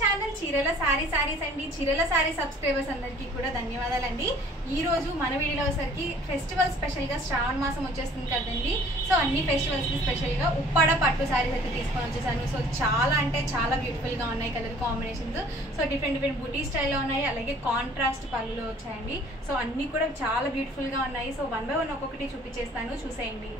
Channel చీరల సారీస్ అండి. చీరల సారీ సబ్స్క్రైబర్స్ అందరికీ కూడా ధన్యవాదాలండి. ఈ రోజు మన వీడియోలో వచ్చేసరికి ఫెస్టివల్ స్పెషల్ గా శ్రావణ మాసం వచ్చేస్తుంది కదండి. సో అన్ని ఫెస్టివల్స్ కి స్పెషల్ గా ఉప్పాడ పట్టు సారీస్ అయితే తీసుకొని వచ్చేసాను. సో చాలా అంటే చాలా బ్యూటిఫుల్ గా ఉన్నాయి కలర్ కాంబినేషన్స్. సో డిఫరెంట్ బూటీ స్టైల్లో ఉన్నాయి, అలాగే కాంట్రాస్ట్ పళ్ళులో వచ్చాయండి. సో అన్ని కూడా చాలా బ్యూటిఫుల్ గా ఉన్నాయి. సో 1 by 1 ఒక్కొక్కటి చూపించేస్తాను, చూసేయండి.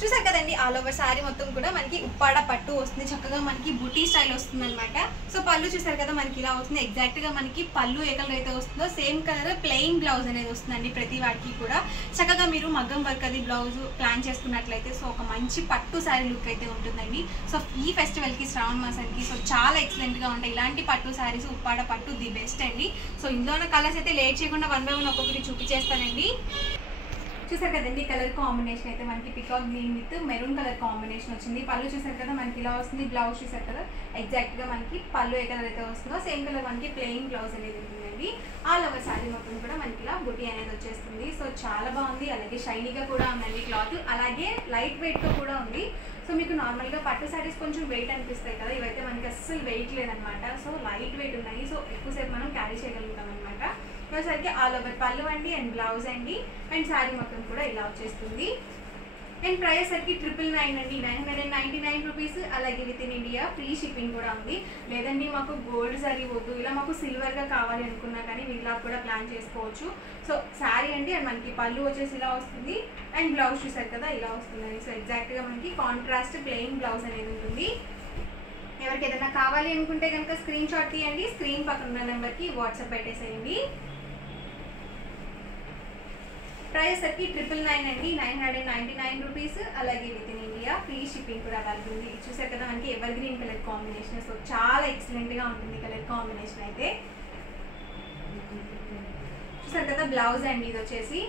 చూసారు కదండి, ఆల్ ఓవర్ సారీ మొత్తం కూడా మనకి ఉప్పాడ పట్టు వస్తుంది. చక్కగా మనకి బుటీ స్టైల్ వస్తుంది అనమాట. సో పళ్ళు చూసారు కదా, మనకి ఇలా వస్తుంది. ఎగ్జాక్ట్ గా మనకి పళ్ళు ఏ కలర్ అయితే వస్తుందో సేమ్ కలర్ ప్లెయిన్ బ్లౌజ్ అనేది వస్తుందండి ప్రతి వాటికి కూడా. చక్కగా మీరు మగ్గం వర్క్ అది బ్లౌజ్ ప్లాన్ చేసుకున్నట్లయితే సో ఒక మంచి పట్టు సారీ లుక్ అయితే ఉంటుందండి. సో ఈ ఫెస్టివల్ కి శ్రావణ మాసానికి సో చాలా ఎక్సలెంట్ గా ఉంటాయి ఇలాంటి పట్టు సారీస్. ఉప్పాడ పట్టు ది బెస్ట్ అండి. సో ఇందులో ఉన్న కలర్స్ అయితే లేట్ చేయకుండా 1 by 1 ఒక్కొక్కటి చూపించేస్తానండి. చూసారు కదండి, కలర్ కాంబినేషన్ అయితే మనకి peacock green with maroon colour combination వచ్చింది. పళ్ళు చూసారు కదా, మనకి ఇలా వస్తుంది. బ్లౌజ్ చూసారు కదా, ఎగ్జాక్ట్ గా మనకి పళ్ళు ఏ కలర్ అయితే వస్తుందో సేమ్ కలర్ మనకి ప్లెయిన్ బ్లౌజ్ అనేది ఉంటుందండి. ఆల్ ఓవర్ సారీ మొత్తం కూడా మనకి ఇలా బుటీ అనేది వచ్చేస్తుంది. సో చాలా బాగుంది, అలాగే షైనీగా కూడా ఉందండి క్లాత్, అలాగే లైట్ వెయిట్ తో కూడా ఉంది. సో మీకు నార్మల్ గా పట్టు సారీస్ కొంచెం వెయిట్ అనిపిస్తాయి కదా, ఇవైతే మనకి అస్సలు వెయిట్ లేదనమాట. సో లైట్ వెయిట్ ఉన్నాయి. సో ఎక్కువసేపు మనం క్యారీ చేయగలుగుతాం అనమాట. సరికి ఆల్ ఓవర్ పళ్ళు అండి అండ్ బ్లౌజ్ అండి అండ్ శారీ మొత్తం కూడా ఇలా వచ్చేస్తుంది. అండ్ ప్రైస్ సరికి 999 అండి, 999 రూపీస్. అలాగే with in India free shipping కూడా ఉంది. లేదండి మాకు గోల్డ్ సారీ వద్దు, ఇలా మాకు సిల్వర్ గా కావాలి అనుకున్నా కానీ మీరు ఇలా కూడా ప్లాన్ చేసుకోవచ్చు. సో శారీ అండి అండ్ మనకి పళ్ళు వచ్చేసి ఇలా వస్తుంది అండ్ బ్లౌజ్ చూసారు కదా ఇలా వస్తుందండి. సో ఎగ్జాక్ట్ గా మనకి కాంట్రాస్ట్ ప్లెయిన్ బ్లౌజ్ అనేది ఉంటుంది. ఎవరికి ఏదైనా కావాలి అనుకుంటే కనుక స్క్రీన్ షాట్ తీయండి, స్క్రీన్ పక్కన ఉన్న నెంబర్కి వాట్సాప్ పెట్టేసేయండి. ప్రైస్ సరికి 999 అండి, 999 రూపీస్. అలాగే with in India free shipping కూడా అవైలబుల్ ఉంది. చూసారు కదా, మనకి ever green colour combination. So చాలా ఎక్సలెంట్ గా ఉంటుంది కలర్ కాంబినేషన్ అయితే. చూసారు కదా, బ్లౌజ్ అండి ఇది వచ్చేసి.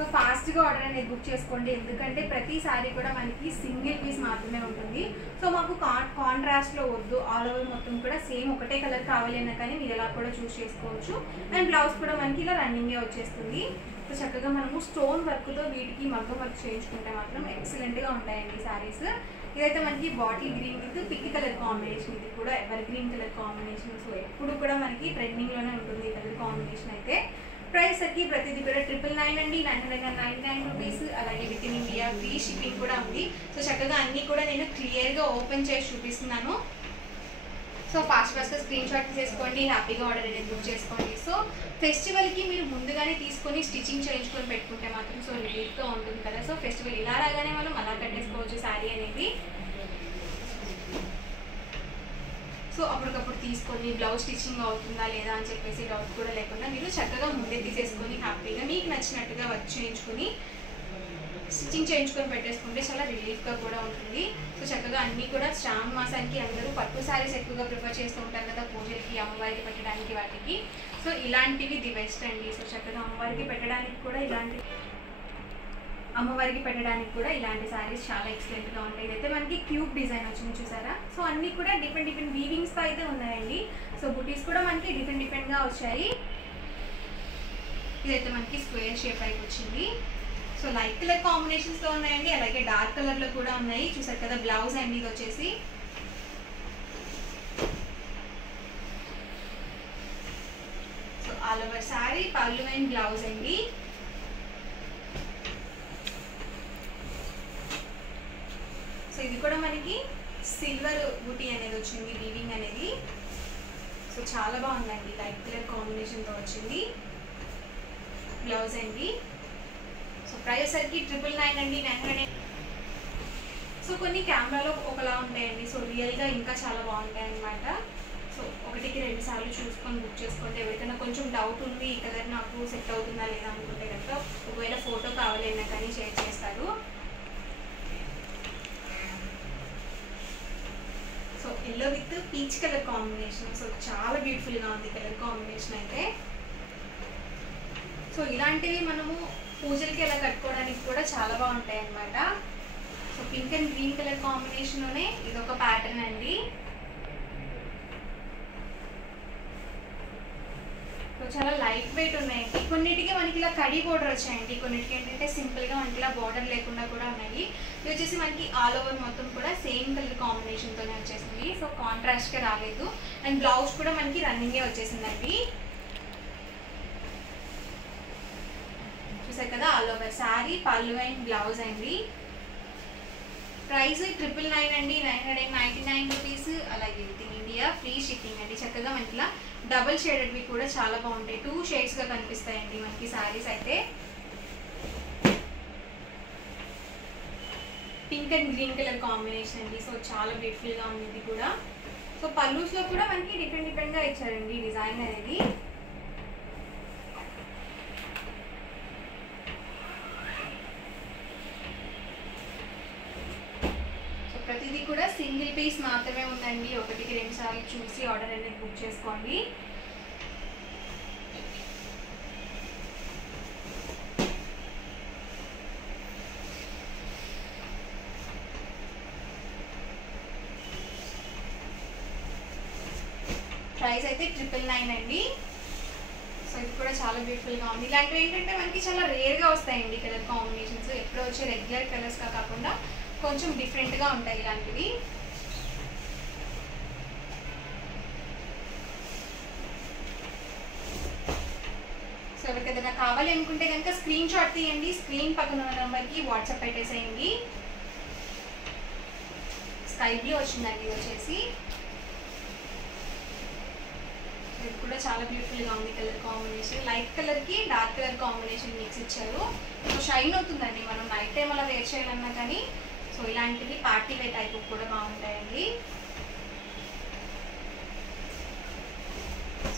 సో ఫాస్ట్గా ఆర్డర్ అనేది బుక్ చేసుకోండి, ఎందుకంటే ప్రతి సారీ కూడా మనకి సింగిల్ పీస్ మాత్రమే ఉంటుంది. సో మాకు కాంట్రాస్ట్లో వద్దు, ఆల్ ఓవర్ మొత్తం కూడా సేమ్ ఒకటే కలర్ కావాలి అన్నా కానీ మీరు ఎలా కూడా చూస్ చేసుకోవచ్చు. అండ్ బ్లౌజ్ కూడా మనకి ఇలా రన్నింగే వచ్చేస్తుంది. సో చక్కగా మనము స్టోన్ వర్క్తో వీటికి మగ్గం వర్క్ చేయించుకుంటే మాత్రం ఎక్సలెంట్గా ఉంటాయండి సారీస్. ఇదైతే మనకి bottle green with pink colour combination. ఇది కూడా ever green colour combination. So ఎప్పుడు కూడా మనకి ట్రెండింగ్లోనే ఉంటుంది ఈ కలర్ కాంబినేషన్ అయితే. ప్రైస్ సరికి ప్రతిదీ కూడా 999 అండి, 999 రూపీస్. అలాగే with in India free shipping కూడా ఉంది. సో చక్కగా అన్నీ కూడా నేను క్లియర్గా ఓపెన్ చేసి చూపిస్తున్నాను. సో ఫాస్ట్గా స్క్రీన్ షాట్ తీసేసుకోండి, హ్యాపీగా ఆర్డర్ అనేది బుక్ చేసుకోండి. సో ఫెస్టివల్కి మీరు ముందుగానే తీసుకొని స్టిచ్చింగ్ చేయించుకొని పెట్టుకుంటే మాత్రం సో రిలీఫ్గా ఉంటుంది కదా. సో ఫెస్టివల్ ఇలా రాగానే మనం అలా కట్టేసుకోవచ్చు శారీ అనేది. సో అప్పటికప్పుడు తీసుకొని బ్లౌజ్ స్టిచ్చింగ్ అవుతుందా లేదా అని చెప్పేసి డౌట్ కూడా లేకుండా మీరు చక్కగా ముందే తీసేసుకొని హ్యాపీగా మీకు నచ్చినట్టుగా వర్క్ చేయించుకొని స్టిచ్చింగ్ చేయించుకొని పెట్టేసుకుంటే చాలా రిలీఫ్గా కూడా ఉంటుంది. సో చక్కగా అన్నీ కూడా శ్రావణ మాసానికి అందరూ పట్టు శారీస్ ఎక్కువగా ప్రిఫర్ చేస్తూ ఉంటారు కదా, పూజలకి అమ్మవారికి పెట్టడానికి వాటికి. సో ఇలాంటివి ది బెస్ట్ అండి. సో చక్కగా అమ్మవారికి పెట్టడానికి కూడా ఇలాంటి సారీస్ చాలా ఎక్సలెంట్గా ఉంటాయి. ఇదైతే మనకి క్యూబ్ డిజైన్ వచ్చింది చూసారా. సో అన్నీ కూడా డిఫరెంట్ వీవింగ్స్తో అయితే ఉన్నాయండి. సో బుటీస్ కూడా మనకి డిఫరెంట్గా వచ్చాయి. ఇదైతే మనకి స్క్వేర్ షేప్ అయితే వచ్చింది. సో లైట్ కలర్ కాంబినేషన్స్తో ఉన్నాయండి, అలాగే డార్క్ కలర్లో కూడా ఉన్నాయి. చూసారు కదా, బ్లౌజ్ అండి ఇది వచ్చేసి. సో ఆల్ ఓవర్ శారీ పళ్ళు అండ్ బ్లౌజ్ అండి. సో ఇది కూడా మనకి సిల్వర్ బుటీ అనేది వచ్చింది, వీవింగ్ అనేది. సో చాలా బాగుందండి, లైట్ కలర్ కాంబినేషన్తో వచ్చింది. బ్లౌజ్ అండి. సో ప్రైస్ సరికి 999 అండి, 900. సో కొన్ని కెమెరాలో ఒకలా ఉంటాయండి, సో రియల్గా ఇంకా చాలా బాగుంటాయి అన్నమాట. సో 1-2 సార్లు చూసుకొని బుక్ చేసుకోండి. ఎవరికైనా కొంచెం డౌట్ ఉంది ఈ కలర్ నాకు సెట్ అవుతుందా లేదా అనుకుంటే కనుక ఒకవేళ ఫోటో కావాలి అయినా కానీ షేర్ చేస్తారు. So yellow with peach colour combination. So చాలా బ్యూటిఫుల్గా ఉంది కలర్ కాంబినేషన్ అయితే. సో ఇలాంటివి మనము పూజలకి ఎలా కట్టుకోవడానికి కూడా చాలా బాగుంటాయి అన్నమాట. So pink and green colour కాంబినేషన్లోనే ఇదొక ప్యాటర్న్ అండి. సో చాలా లైట్ వెయిట్ ఉన్నాయండి. కొన్నిటికి మనకి ఇలా కడి బోర్డర్ వచ్చాయండి, కొన్నిటికి ఏంటంటే సింపుల్గా మనకి ఇలా బోర్డర్ లేకుండా కూడా ఉన్నాయి. ఇది వచ్చేసి మనకి ఆల్ ఓవర్ మొత్తం కూడా సేమ్ కలర్ కాంబినేషన్ తోనే వచ్చేసింది. సో కాంట్రాస్ట్ గా రాలేదు. అండ్ బ్లౌజ్ కూడా మనకి రన్నింగే వచ్చేసిందండి. చూసారు కదా, ఆల్ ఓవర్ శారీ, పళ్ళు అండ్ బ్లౌజ్ అండి. ప్రైస్ 999 అండి, 999 రూపీస్. అలాగే with in India free shipping అండి. చక్కగా మనకి ఇలా డబుల్ షేడెడ్వి కూడా చాలా బాగుంటాయి. 2 షేడ్స్ గా కనిపిస్తాయండి మనకి శారీస్ అయితే. Pink and green colour combination అండి. సో చాలా బ్యూటిఫుల్ గా ఉంది ఇది కూడా. సో పల్లూస్ లో కూడా మనకి డిఫరెంట్ గా ఇచ్చారండి డిజైన్ అనేది. ప్రతిదీ కూడా సింగిల్ పీస్ మాత్రమే ఉందండి. 1-2 సార్లు చూసి ఆర్డర్ అనేది బుక్ చేసుకోండి. ప్రైస్ అయితే 999 అండి. సో ఇది కూడా చాలా బ్యూటిఫుల్ గా ఉంది. ఇలాంటివి ఏంటంటే మనకి చాలా రేర్ గా వస్తాయండి కలర్ కాంబినేషన్స్. ఎప్పుడో వచ్చే రెగ్యులర్ కలర్స్ గా కాకుండా కొంచెం డిఫరెంట్ గా ఉంటాయి ఇలాంటివి. సో ఎవరికి ఏదైనా కావాలి అనుకుంటే కనుక స్క్రీన్ షాట్ తీయండి. స్క్రీన్ పక్కన ఉన్న నెంబర్కి వాట్సాప్ పెట్టేసేయండి. స్కై బ్లూ వచ్చిందండి వచ్చేసి. ఇది కూడా చాలా బ్యూటిఫుల్ గా ఉంది కలర్ కాంబినేషన్. లైట్ కలర్ కి డార్క్ కలర్ కాంబినేషన్ మిక్స్ ఇచ్చారు. సో షైన్ అవుతుందండి మనం నైట్ టైం అలా వేర్ చేయాలన్నా కానీ. సో ఇలాంటివి పార్టీ వేర్ టైప్ కూడా బాగుంటాయండి.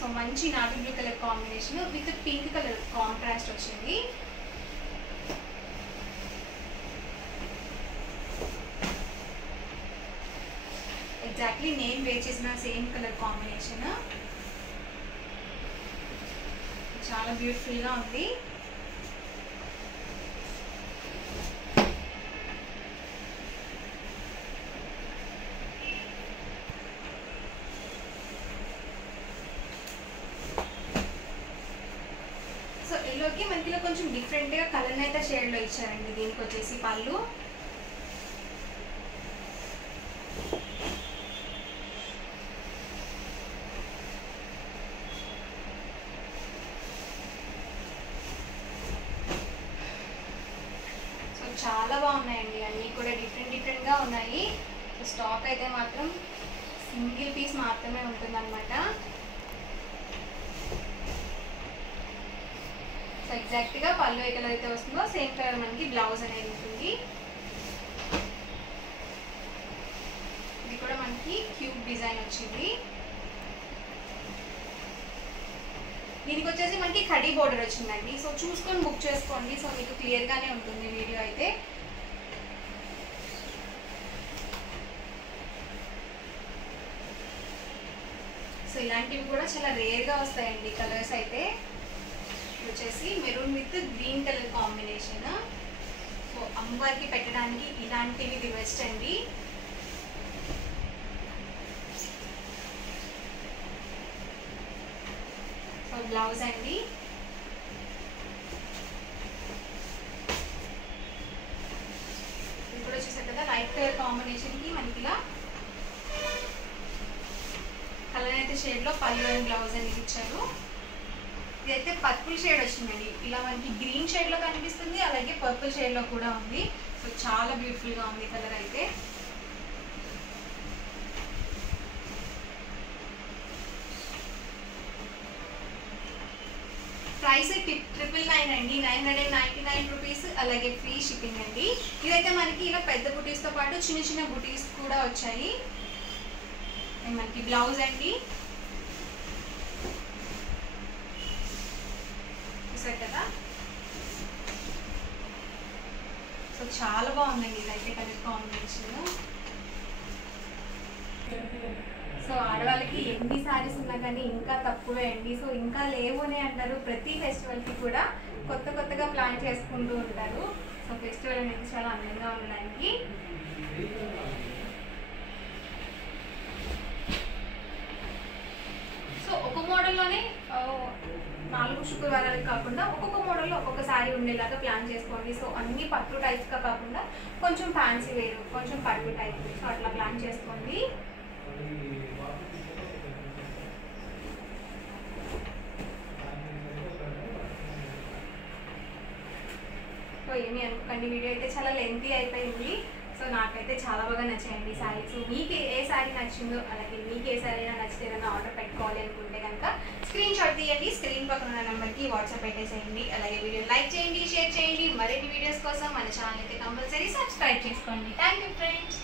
సో మంచి navy blue colour combination with pink colour contrast వచ్చింది. ఎగ్జాక్ట్లీ నేను వేర్ చేసిన సేమ్ కలర్ కాంబినేషన్. చాలా బ్యూటిఫుల్ గా ఉంది. సో ఎల్లోకి మనకి కొంచెం డిఫరెంట్ గా కలర్ అయితే షేడ్ లో ఇచ్చారండి. దీనికి వచ్చేసి పళ్ళు, సో చాలా బాగున్నాయండి. అన్నీ కూడా డిఫరెంట్ గా ఉన్నాయి. సో స్టాక్ అయితే మాత్రం సింగిల్ పీస్ మాత్రమే ఉంటుంది అనమాట. సో ఎగ్జాక్ట్ గా పళ్ళు ఏ కలర్ అయితే వస్తుందో సేమ్ కలర్ మనకి బ్లౌజ్ అనేది ఉంటుంది. ఇది కూడా మనకి క్యూబ్ డిజైన్ వచ్చింది. దీనికి వచ్చేసి మనకి కడీ బోర్డర్ వచ్చిందండి. సో చూసుకొని బుక్ చేసుకోండి. సో మీకు క్లియర్ గానే ఉంటుంది వీడియో అయితే. సో ఇలాంటివి కూడా చాలా రేర్ గా వస్తాయండి కలర్స్ అయితే. వచ్చేసి maroon with green colour combination. So అమ్మవారికి పెట్టడానికి ఇలాంటివి ది బెస్ట్ అండి. సో బ్లౌజ్ అండి. ఇది కూడా చూసారు కదా, లైట్ కలర్ కాంబినేషన్ కి మనకి ఇలా కలర్ అయితే షేడ్ లో పళ్ళు అండ్ బ్లౌజ్ అనేది ఇచ్చారు. ఇదైతే పర్పుల్ షేడ్ వచ్చిందండి. ఇలా మనకి గ్రీన్ షేడ్ లో కనిపిస్తుంది, అలాగే పర్పుల్ షేడ్ లో కూడా ఉంది. సో చాలా బ్యూటిఫుల్ గా ఉంది కలర్ అయితే. ప్రైస్ 999 అండి, 999 రూపీస్. అలాగే ఫ్రీ షిప్పింగ్ అండి. ఇదైతే మనకి ఇలా పెద్ద బుటీస్ తో పాటు చిన్న చిన్న బుటీస్ కూడా వచ్చాయి. మనకి బ్లౌజ్ అండి. చూసారు కదా, సో చాలా బాగుందండి ఇదైతే కలర్ కాంబినేషన్. సో ఆడవాళ్ళకి ఎన్ని సారీస్ ఉన్నా కానీ ఇంకా తక్కువే అండి. సో ఇంకా లేవు అని అంటారు. ప్రతి ఫెస్టివల్కి కూడా కొత్తగా ప్లాన్ చేసుకుంటూ ఉంటారు. సో ఫెస్టివల్ అనేది చాలా అందంగా ఉండడానికి. సో ఒక మోడల్లోనే 4 శుక్రవారాలకు కాకుండా ఒక్కొక్క మోడల్లో ఒక్కొక్క శారీ ఉండేలాగా ప్లాన్ చేసుకోండి. సో అన్ని పట్టు టైప్స్గా కాకుండా కొంచెం ఫ్యాన్సీ వేరు, కొంచెం పట్టు టైప్, సో అట్లా ప్లాన్ చేసుకోండి. సో ఏమి అనుకోకండి, వీడియో అయితే చాలా లెంతీ అయిపోయింది. సో నాకైతే చాలా బాగా నచ్చాయండి శారీస్. మీకు ఏ శారీ నచ్చిందో, అలాగే మీకు ఏ శారీ నచ్చితే ఏదైనా ఆర్డర్ పెట్టుకోవాలి అనుకుంటే కనుక స్క్రీన్ షాట్ తీయండి, స్క్రీన్ పక్కన ఉన్న నెంబర్కి వాట్సాప్ పెట్టేసేయండి. అలాగే వీడియో లైక్ చేయండి, షేర్ చేయండి. మరిన్ని వీడియోస్ కోసం మన ఛానల్ అయితే కంపల్సరీ సబ్స్క్రైబ్ చేసుకోండి. Thank you friends.